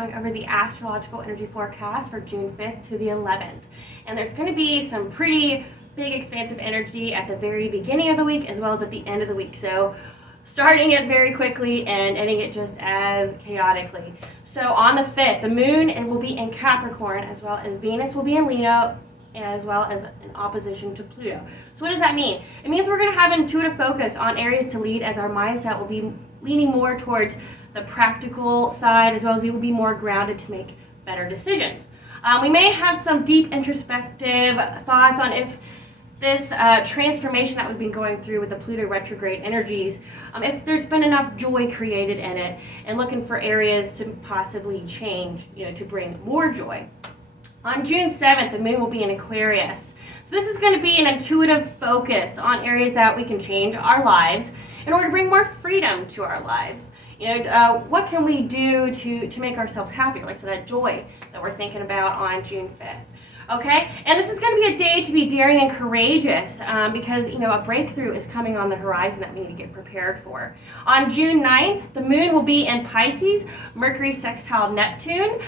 going over the astrological energy forecast for June 5th to the 11th. And there's going to be some pretty big expansive energy at the very beginning of the week as well as at the end of the week. So starting it very quickly and ending it just as chaotically. So on the 5th, the moon will be in Capricorn, as well as Venus will be in Leo, as well as in opposition to Pluto. So what does that mean? It means we're going to have intuitive focus on areas to lead, as our mindset will be leaning more towards the practical side, as well as we will be more grounded to make better decisions. We may have some deep introspective thoughts on if this transformation that we've been going through with the Pluto retrograde energies, if there's been enough joy created in it, and looking for areas to possibly change, to bring more joy. On June 7th, the moon will be in Aquarius. So this is going to be an intuitive focus on areas that we can change our lives in order to bring more freedom to our lives. What can we do to make ourselves happier? Like, so that joy that we're thinking about on June 5th. Okay, and this is going to be a day to be daring and courageous because, a breakthrough is coming on the horizon that we need to get prepared for. On June 9th, the moon will be in Pisces, Mercury sextile Neptune.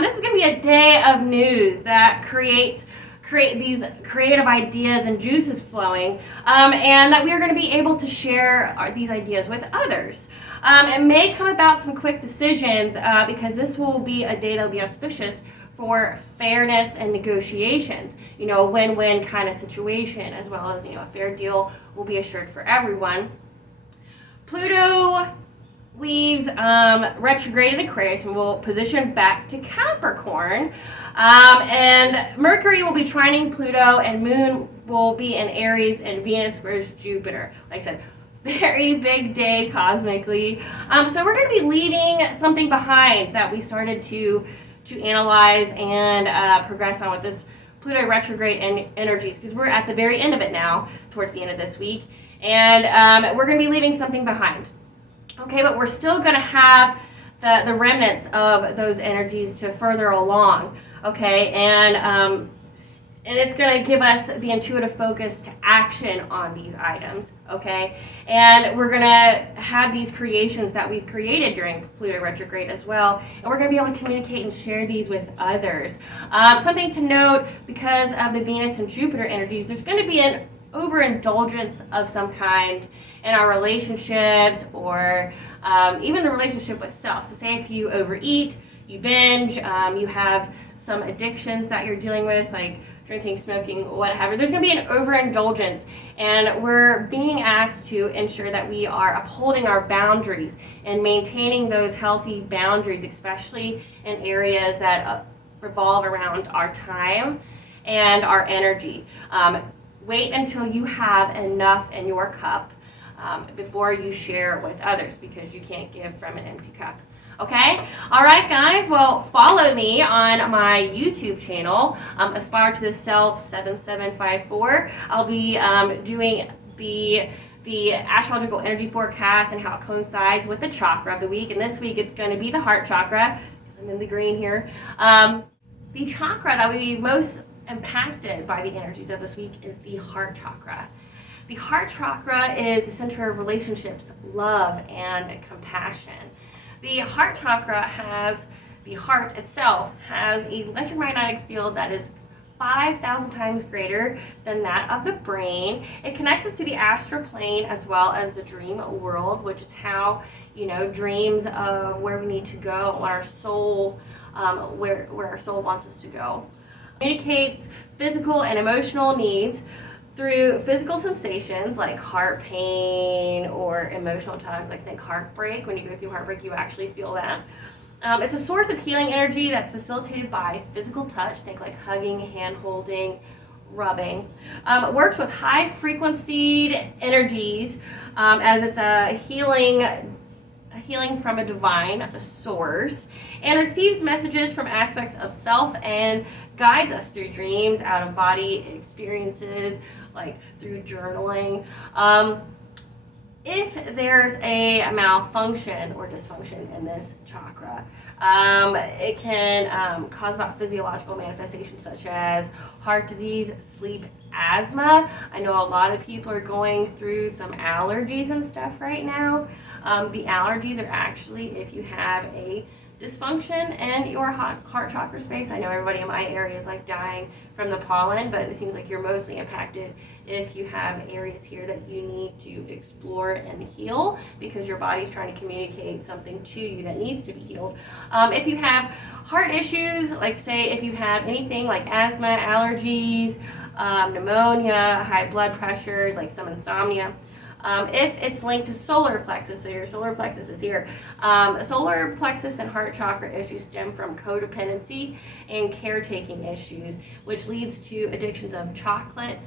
This is going to be a day of news that create these creative ideas and juices flowing, and that we are going to be able to share these ideas with others. It may come about some quick decisions because this will be a day that will be auspicious for fairness and negotiations, a win-win kind of situation, as well as, a fair deal will be assured for everyone. Pluto leaves retrograde in Aquarius and will position back to Capricorn, and Mercury will be trining Pluto, and Moon will be in Aries, and Venus squares Jupiter. Like I said, very big day cosmically. So we're going to be leaving something behind that we started to analyze and progress on with this Pluto retrograde energies, because we're at the very end of it now, towards the end of this week, and we're going to be leaving something behind. Okay, but we're still going to have the remnants of those energies to further along. Okay, and it's going to give us the intuitive focus to action on these items, okay? And we're going to have these creations that we've created during Pluto retrograde as well, and we're going to be able to communicate and share these with others. Something to note, because of the Venus and Jupiter energies, there's going to be an overindulgence of some kind in our relationships, or even the relationship with self. So say if you overeat, you binge, you have some addictions that you're dealing with, like drinking, smoking, whatever, there's going to be an overindulgence, and we're being asked to ensure that we are upholding our boundaries and maintaining those healthy boundaries, especially in areas that revolve around our time and our energy. Wait until you have enough in your cup before you share with others, because you can't give from an empty cup. Okay? All right, guys. Well, follow me on my YouTube channel, Aspire to the Self 7754. I'll be doing the astrological energy forecast and how it coincides with the chakra of the week. And this week it's going to be the heart chakra, because I'm in the green here. The chakra that will be most impacted by the energies of this week is the heart chakra. The heart chakra is the center of relationships, love, and compassion. The heart chakra the heart itself has an electromagnetic field that is 5,000 times greater than that of the brain. It connects us to the astral plane as well as the dream world, which is how, dreams of where we need to go and what our soul, where our soul wants us to go. Communicates physical and emotional needs through physical sensations like heart pain, or emotional times like think heartbreak. When you go through heartbreak, you actually feel that. It's a source of healing energy that's facilitated by physical touch, think like hugging, hand holding, rubbing. It works with high frequency energies as it's a healing from a divine source, and receives messages from aspects of self and guides us through dreams, out of body experiences, like through journaling. If there's a malfunction or dysfunction in this chakra, it can cause about physiological manifestations such as heart disease, sleep, asthma. I know a lot of people are going through some allergies and stuff right now. The allergies are actually if you have a dysfunction in your heart chakra space. I know everybody in my area is like dying from the pollen, but it seems like you're mostly impacted if you have areas here that you need to explore and heal, because your body's trying to communicate something to you that needs to be healed. If you have heart issues, like say if you have anything like asthma, allergies, pneumonia, high blood pressure, like some insomnia, if it's linked to solar plexus, so your solar plexus is here. Solar plexus and heart chakra issues stem from codependency and caretaking issues, which leads to addictions of chocolate,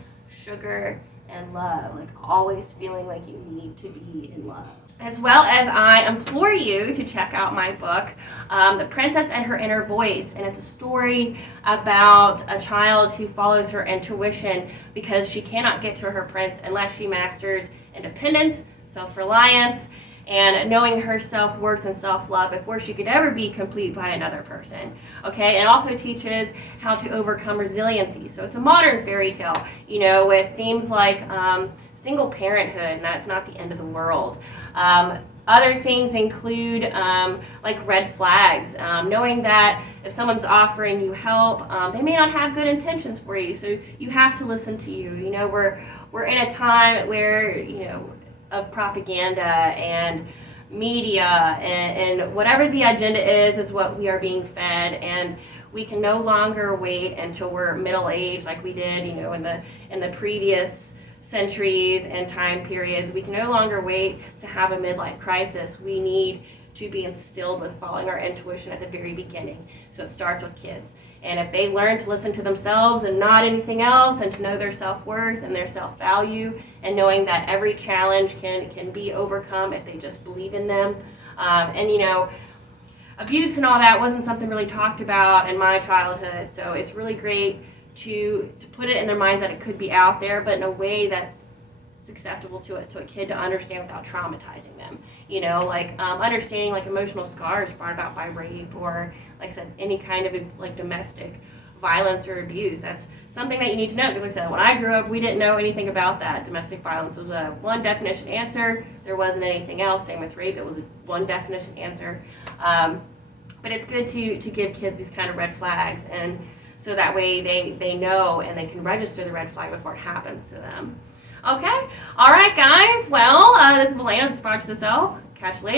sugar, and love, like always feeling like you need to be in love. As well as I implore you to check out my book, The Princess and Her Inner Voice, and it's a story about a child who follows her intuition because she cannot get to her prince unless she masters independence, self-reliance, and knowing her self-worth and self-love before she could ever be complete by another person. Okay, and it also teaches how to overcome resiliency. So it's a modern fairy tale, you know, with themes like single parenthood, and that's not the end of the world. Other things include like red flags, knowing that if someone's offering you help, they may not have good intentions for you, so you have to listen to you. You know, we're in a time where, you know, of propaganda and media and whatever the agenda is what we are being fed, and we can no longer wait until we're middle aged like we did, you know, in the previous centuries and time periods. We can no longer wait to have a midlife crisis. We need to be instilled with following our intuition at the very beginning. So it starts with kids. And if they learn to listen to themselves and not anything else, and to know their self-worth and their self-value, and knowing that every challenge can be overcome if they just believe in them. And you know, abuse and all that wasn't something really talked about in my childhood, so it's really great to put it in their minds that it could be out there, but in a way that's acceptable to a kid to understand without traumatizing them. You know, like understanding like emotional scars brought about by rape, or like I said, any kind of like domestic violence or abuse. That's something that you need to know, because like I said, when I grew up, we didn't know anything about that. Domestic violence was a one definition answer. There wasn't anything else. Same with rape, it was a one definition answer. But it's good to give kids these kind of red flags, and so that way they know and they can register the red flag before it happens to them. Okay? All right, guys. Well, this is Belair. This is Brought to the Self. Catch you later.